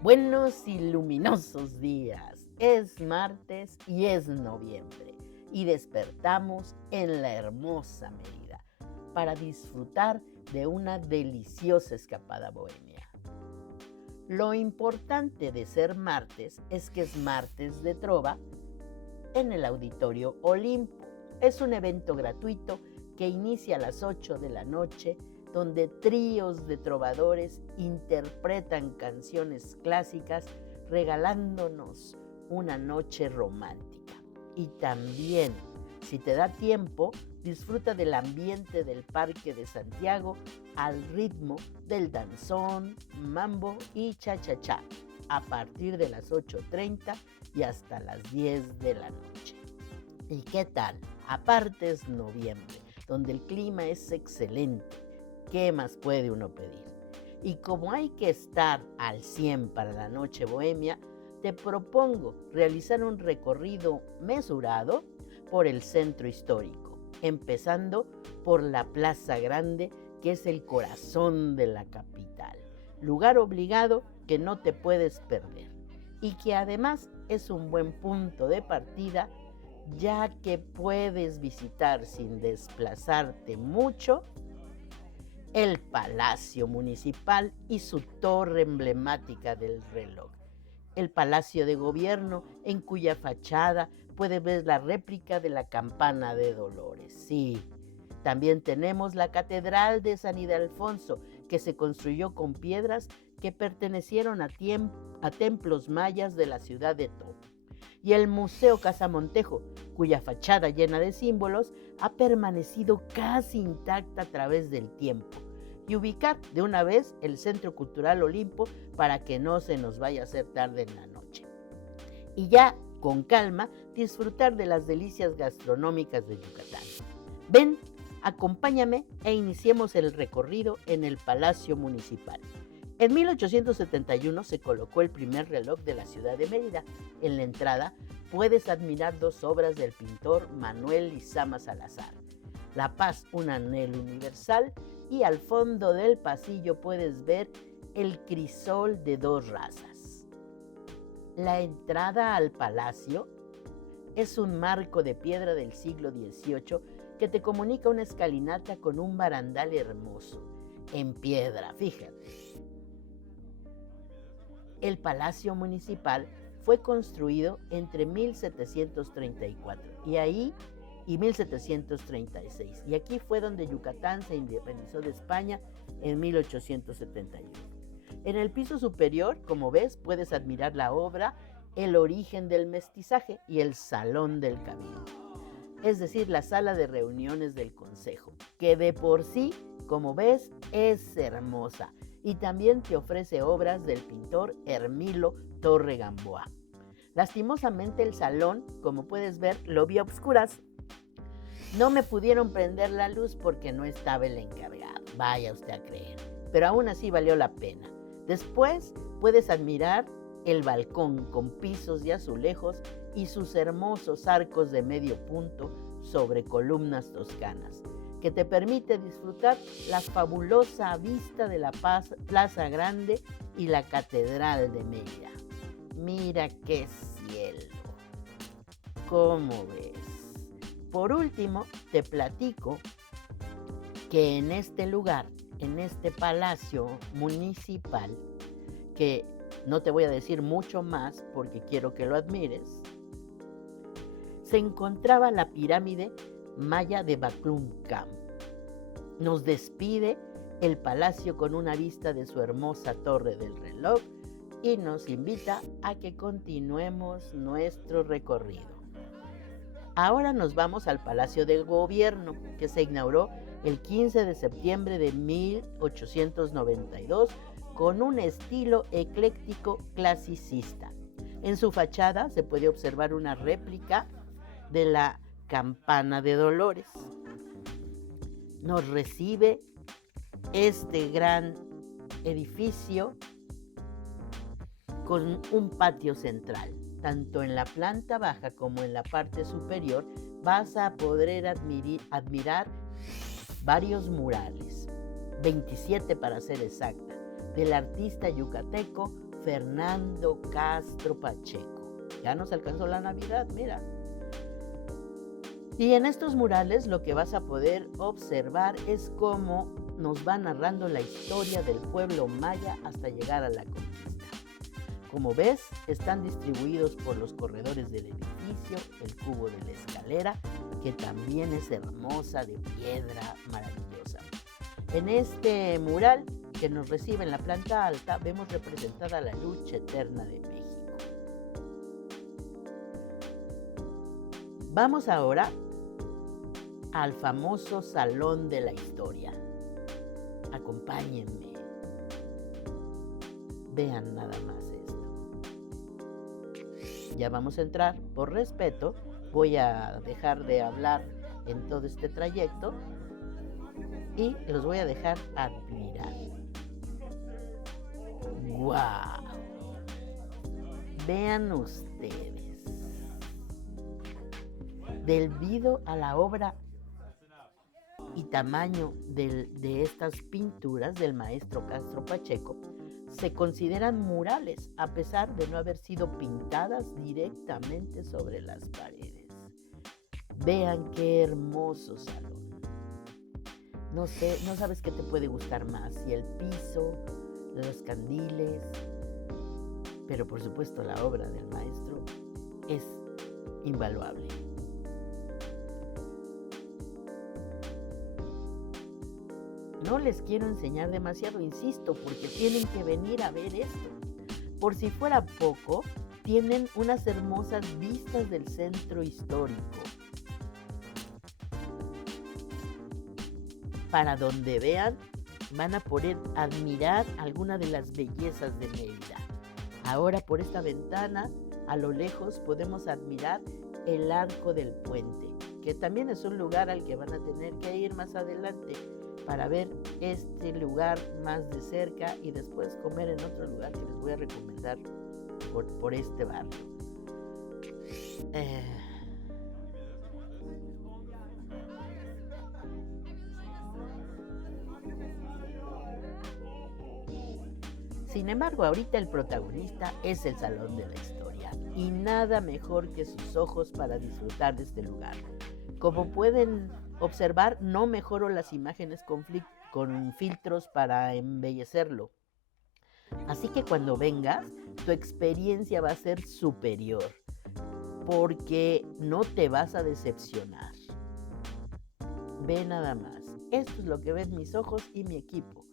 Buenos y luminosos días. Es martes y es noviembre y despertamos en la hermosa Mérida para disfrutar de una deliciosa escapada bohemia. Lo importante de ser martes es que es martes de trova en el Auditorio Olimpo. Es un evento gratuito que inicia a las 8 de la noche, donde tríos de trovadores interpretan canciones clásicas regalándonos una noche romántica. Y también, si te da tiempo, disfruta del ambiente del Parque de Santiago al ritmo del danzón, mambo y cha-cha-cha a partir de las 8:30 y hasta las 10 de la noche. ¿Y qué tal? Aparte es noviembre, donde el clima es excelente. ¿Qué más puede uno pedir? Y como hay que estar al 100 para la noche bohemia, te propongo realizar un recorrido mesurado por el centro histórico, empezando por la Plaza Grande, que es el corazón de la capital, lugar obligado que no te puedes perder y que además es un buen punto de partida, ya que puedes visitar sin desplazarte mucho el Palacio Municipal y su torre emblemática del reloj. El Palacio de Gobierno, en cuya fachada puede ver la réplica de la campana de Dolores. Sí, también tenemos la Catedral de San Ildefonso, que se construyó con piedras que pertenecieron a templos mayas de la ciudad de Topo. Y el Museo Casa Montejo, cuya fachada llena de símbolos ha permanecido casi intacta a través del tiempo. Y ubicar de una vez el Centro Cultural Olimpo para que no se nos vaya a hacer tarde en la noche. Y ya, con calma, disfrutar de las delicias gastronómicas de Yucatán. Ven, acompáñame e iniciemos el recorrido en el Palacio Municipal. En 1871 se colocó el primer reloj de la ciudad de Mérida. En la entrada puedes admirar dos obras del pintor Manuel Lizama Salazar: La Paz, un anhelo universal, y al fondo del pasillo puedes ver el crisol de dos razas. La entrada al palacio es un marco de piedra del siglo XVIII que te comunica una escalinata con un barandal hermoso, en piedra, fíjate. El Palacio Municipal fue construido entre 1734 y 1736. Y aquí fue donde Yucatán se independizó de España en 1871. En el piso superior, como ves, puedes admirar la obra El origen del mestizaje y el Salón del Cabildo, es decir, la sala de reuniones del Consejo, que de por sí, como ves, es hermosa y también te ofrece obras del pintor Hermilo Torre Gamboa. Lastimosamente el salón, como puedes ver, lo vi a obscuras. No me pudieron prender la luz porque no estaba el encargado, vaya usted a creer, pero aún así valió la pena. Después puedes admirar el balcón con pisos de azulejos y sus hermosos arcos de medio punto sobre columnas toscanas, que te permite disfrutar la fabulosa vista de la Plaza Grande y la Catedral de Mérida. Mira qué cielo, ¿cómo ves? Por último, te platico que en este lugar, en este palacio municipal, que no te voy a decir mucho más porque quiero que lo admires, se encontraba la pirámide maya de Baclumcam. Nos despide el palacio con una vista de su hermosa torre del reloj y nos invita a que continuemos nuestro recorrido. Ahora nos vamos al Palacio de Gobierno, que se inauguró el 15 de septiembre de 1892 con un estilo ecléctico clasicista. En su fachada se puede observar una réplica de la campana de Dolores. Nos recibe este gran edificio con un patio central. Tanto en la planta baja como en la parte superior vas a poder admirar varios murales, 27 para ser exacta, del artista yucateco Fernando Castro Pacheco. Ya nos alcanzó la Navidad, mira. Y en estos murales lo que vas a poder observar es cómo nos va narrando la historia del pueblo maya hasta llegar a la conquista. Como ves, están distribuidos por los corredores del edificio, el cubo de la escalera, que también es hermosa, de piedra maravillosa. En este mural que nos recibe en la planta alta, vemos representada la lucha eterna de México. Vamos ahora al famoso Salón de la Historia. Acompáñenme. Vean nada más esto. Ya vamos a entrar. Por respeto, voy a dejar de hablar en todo este trayecto y los voy a dejar admirar. ¡Guau! Vean ustedes. Debido a la obra y tamaño de estas pinturas del maestro Castro Pacheco, se consideran murales a pesar de no haber sido pintadas directamente sobre las paredes. Vean qué hermoso salón. No sé, no sabes qué te puede gustar más, si el piso, los candiles, pero por supuesto la obra del maestro es invaluable. No les quiero enseñar demasiado, insisto, porque tienen que venir a ver esto. Por si fuera poco, tienen unas hermosas vistas del centro histórico, para donde vean van a poder admirar alguna de las bellezas de Mérida. Ahora por esta ventana, a lo lejos, podemos admirar el Arco del Puente, que también es un lugar al que van a tener que ir más adelante para ver este lugar más de cerca y después comer en otro lugar que les voy a recomendar por este barrio. Sin embargo, ahorita el protagonista es el Salón de la Historia y nada mejor que sus ojos para disfrutar de este lugar. Como pueden observar, no mejoro las imágenes con filtros para embellecerlo. Así que cuando vengas, tu experiencia va a ser superior, porque no te vas a decepcionar. Ve nada más. Esto es lo que ven mis ojos y mi equipo.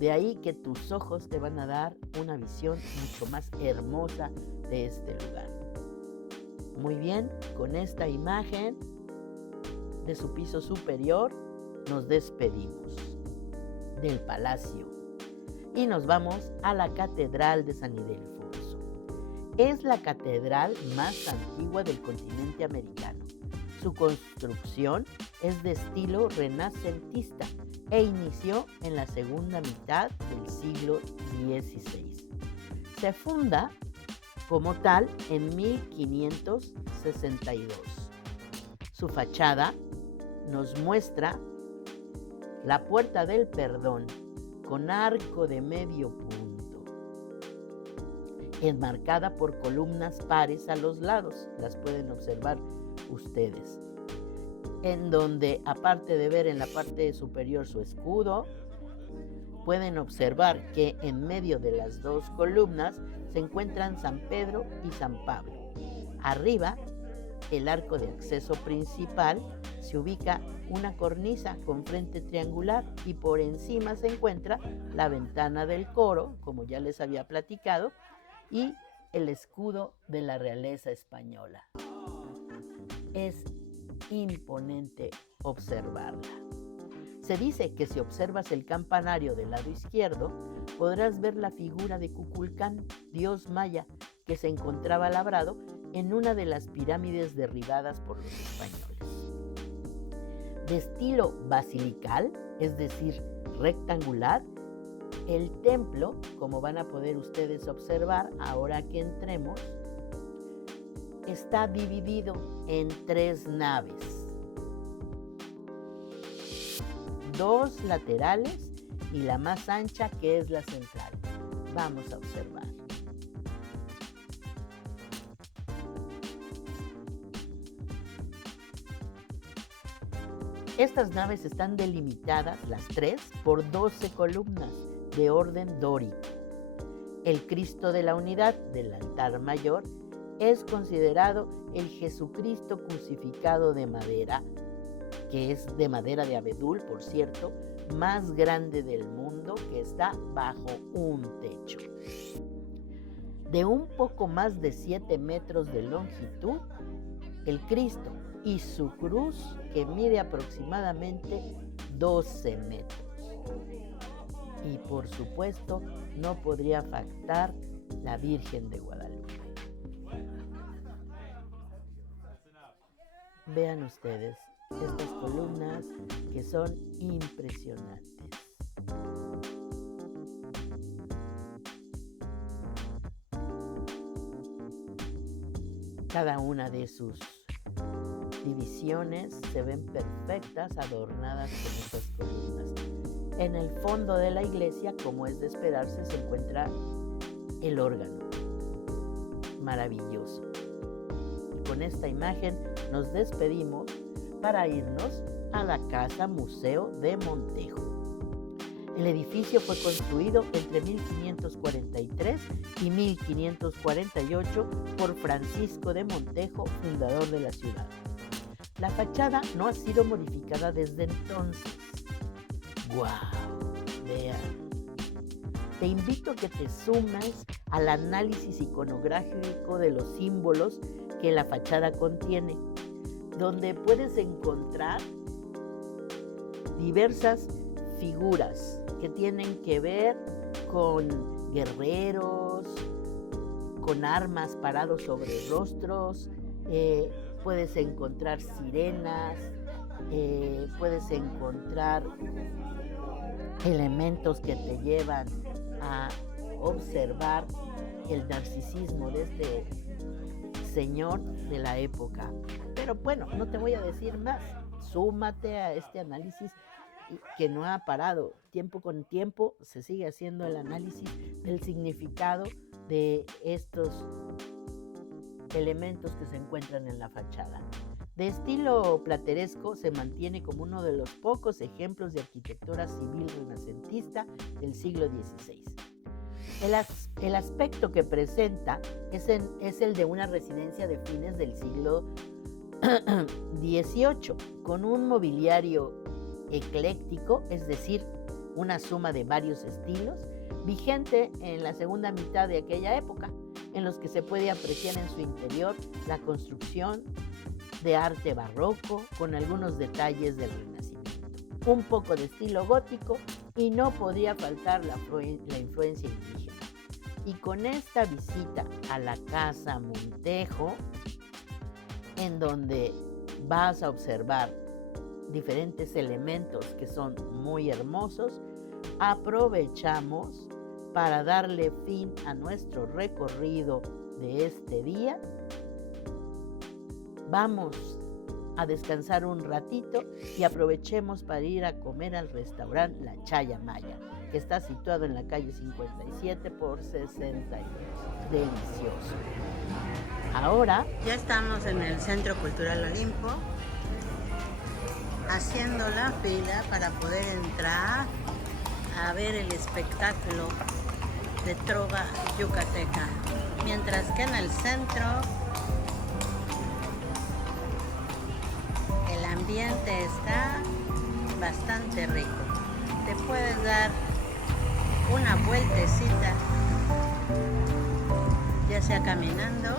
De ahí que tus ojos te van a dar una visión mucho más hermosa de este lugar. Muy bien, con esta imagen de su piso superior nos despedimos del palacio y nos vamos a la Catedral de San Ildefonso. Es la catedral más antigua del continente americano. Su construcción es de estilo renacentista e inició en la segunda mitad del siglo XVI. Se funda como tal en 1562. Su fachada nos muestra la Puerta del Perdón con arco de medio punto, enmarcada por columnas pares a los lados. Las pueden observar ustedes, en donde, aparte de ver en la parte superior su escudo, pueden observar que en medio de las dos columnas se encuentran San Pedro y San Pablo. Arriba, el arco de acceso principal, se ubica una cornisa con frente triangular y por encima se encuentra la ventana del coro, como ya les había platicado, y el escudo de la realeza española. Es imponente observarla. Se dice que si observas el campanario del lado izquierdo, podrás ver la figura de Kukulcán, dios maya, que se encontraba labrado en una de las pirámides derribadas por los españoles. De estilo basilical, es decir, rectangular, el templo, como van a poder ustedes observar ahora que entremos, está dividido en 3 naves, 2 laterales y la más ancha, que es la central. vamos a observar. Estas naves están delimitadas, las tres, por 12 columnas de orden dórico. El Cristo de la Unidad del altar mayor es considerado el Jesucristo crucificado de madera, que es de madera de abedul, por cierto, más grande del mundo, que está bajo un techo. De un poco más de 7 metros de longitud, el Cristo y su cruz, que mide aproximadamente 12 metros. Y por supuesto, no podría faltar la Virgen de Guadalupe. Vean ustedes estas columnas que son impresionantes. Cada una de sus divisiones se ven perfectas, adornadas con estas columnas. En el fondo de la iglesia, como es de esperarse, se encuentra el órgano. Maravilloso. Con esta imagen nos despedimos para irnos a la Casa Museo de Montejo. El edificio fue construido entre 1543 y 1548 por Francisco de Montejo, fundador de la ciudad. La fachada no ha sido modificada desde entonces. ¡Guau! Vean. Te invito a que te sumes al análisis iconográfico de los símbolos que la fachada contiene, donde puedes encontrar diversas figuras que tienen que ver con guerreros, con armas parados sobre rostros, puedes encontrar sirenas, puedes encontrar elementos que te llevan a observar el narcisismo de este señor de la época. Pero bueno, no te voy a decir más. Súmate a este análisis que no ha parado. Tiempo con tiempo se sigue haciendo el análisis del significado de estos elementos que se encuentran en la fachada. De estilo plateresco, se mantiene como uno de los pocos ejemplos de arquitectura civil renacentista del siglo XVI. El aspecto que presenta es el de una residencia de fines del siglo XVIII, con un mobiliario ecléctico, es decir, una suma de varios estilos, vigente en la segunda mitad de aquella época, en los que se puede apreciar en su interior la construcción de arte barroco con algunos detalles del Renacimiento, un poco de estilo gótico, y no podría faltar la influencia indígena. Y con esta visita a la Casa Montejo, en donde vas a observar diferentes elementos que son muy hermosos, aprovechamos para darle fin a nuestro recorrido de este día. Vamos a descansar un ratito y aprovechemos para ir a comer al restaurante La Chaya Maya, que está situado en la calle 57 por 62. Delicioso. Ahora ya estamos en el Centro Cultural Olimpo, haciendo la fila para poder entrar a ver el espectáculo de trova yucateca, mientras que en el centro el ambiente está bastante rico. Te puedes dar una vueltecita, ya sea caminando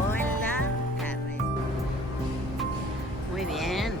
o en la carretera. Muy bien,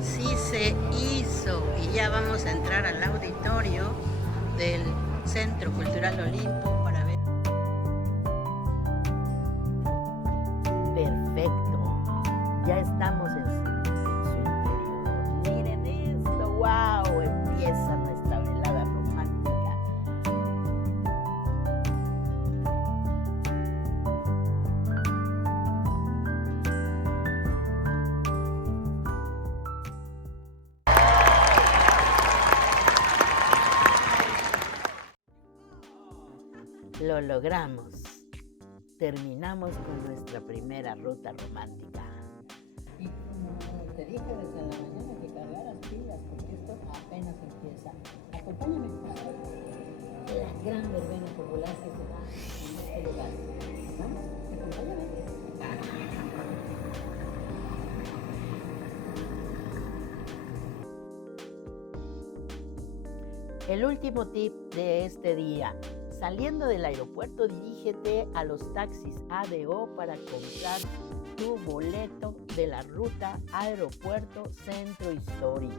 sí se hizo, y ya vamos a entrar al auditorio del Centro Cultural Olimpo para ver. Perfecto, ya estamos en su interior. Miren esto, wow, empieza nuestra velada romántica. Lo logramos. Terminamos con nuestra primera ruta romántica. Y como te dije desde la mañana que cargaras pilas, porque esto apenas empieza. Acompáñame a la gran verbena popular que se da en este lugar. ¿Vamos? Acompáñame. El último tip de este día. Saliendo del aeropuerto, dirígete a los taxis ADO para comprar tu boleto de la ruta Aeropuerto Centro Histórico,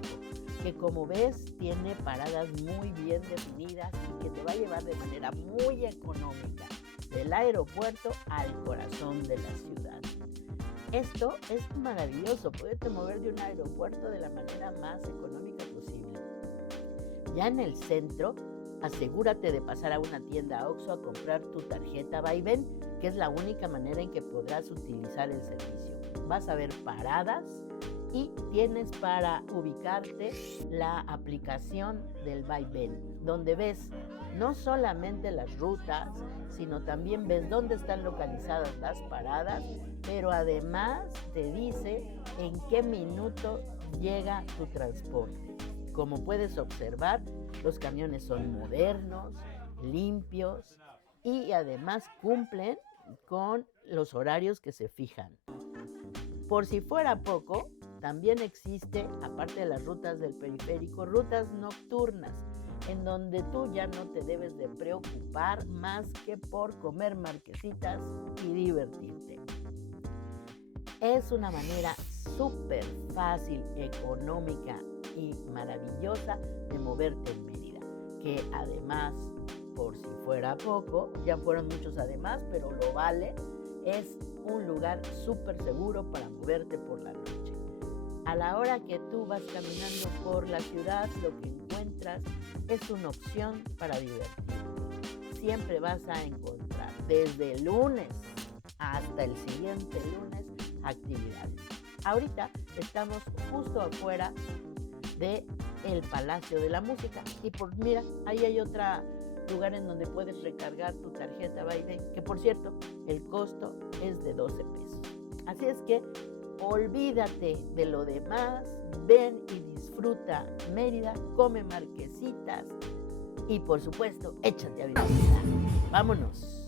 que como ves tiene paradas muy bien definidas y que te va a llevar de manera muy económica del aeropuerto al corazón de la ciudad. Esto es maravilloso, poderte mover de un aeropuerto de la manera más económica posible. Ya en el centro, asegúrate de pasar a una tienda OXXO a comprar tu tarjeta Vaivén, que es la única manera en que podrás utilizar el servicio. Vas a ver paradas y tienes para ubicarte la aplicación del Vaivén, donde ves no solamente las rutas, sino también ves dónde están localizadas las paradas, pero además te dice en qué minuto llega tu transporte. Como puedes observar, los camiones son modernos, limpios y además cumplen con los horarios que se fijan. Por si fuera poco, también existe, aparte de las rutas del periférico, rutas nocturnas, en donde tú ya no te debes de preocupar más que por comer marquesitas y divertirte. Es una manera súper fácil, económica y maravillosa de moverte en Mérida, que además, por si fuera poco, ya fueron muchos además, pero lo vale, es un lugar súper seguro para moverte por la noche. A la hora que tú vas caminando por la ciudad, lo que encuentras es una opción para divertirte. Siempre vas a encontrar, desde el lunes hasta el siguiente lunes, actividades. Ahorita estamos justo afuera de el Palacio de la Música y mira, ahí hay otro lugar en donde puedes recargar tu tarjeta Vaivén, que por cierto, el costo es de 12 pesos. Así es que olvídate de lo demás, ven y disfruta Mérida, come marquesitas y por supuesto, échate a vivir. Vámonos.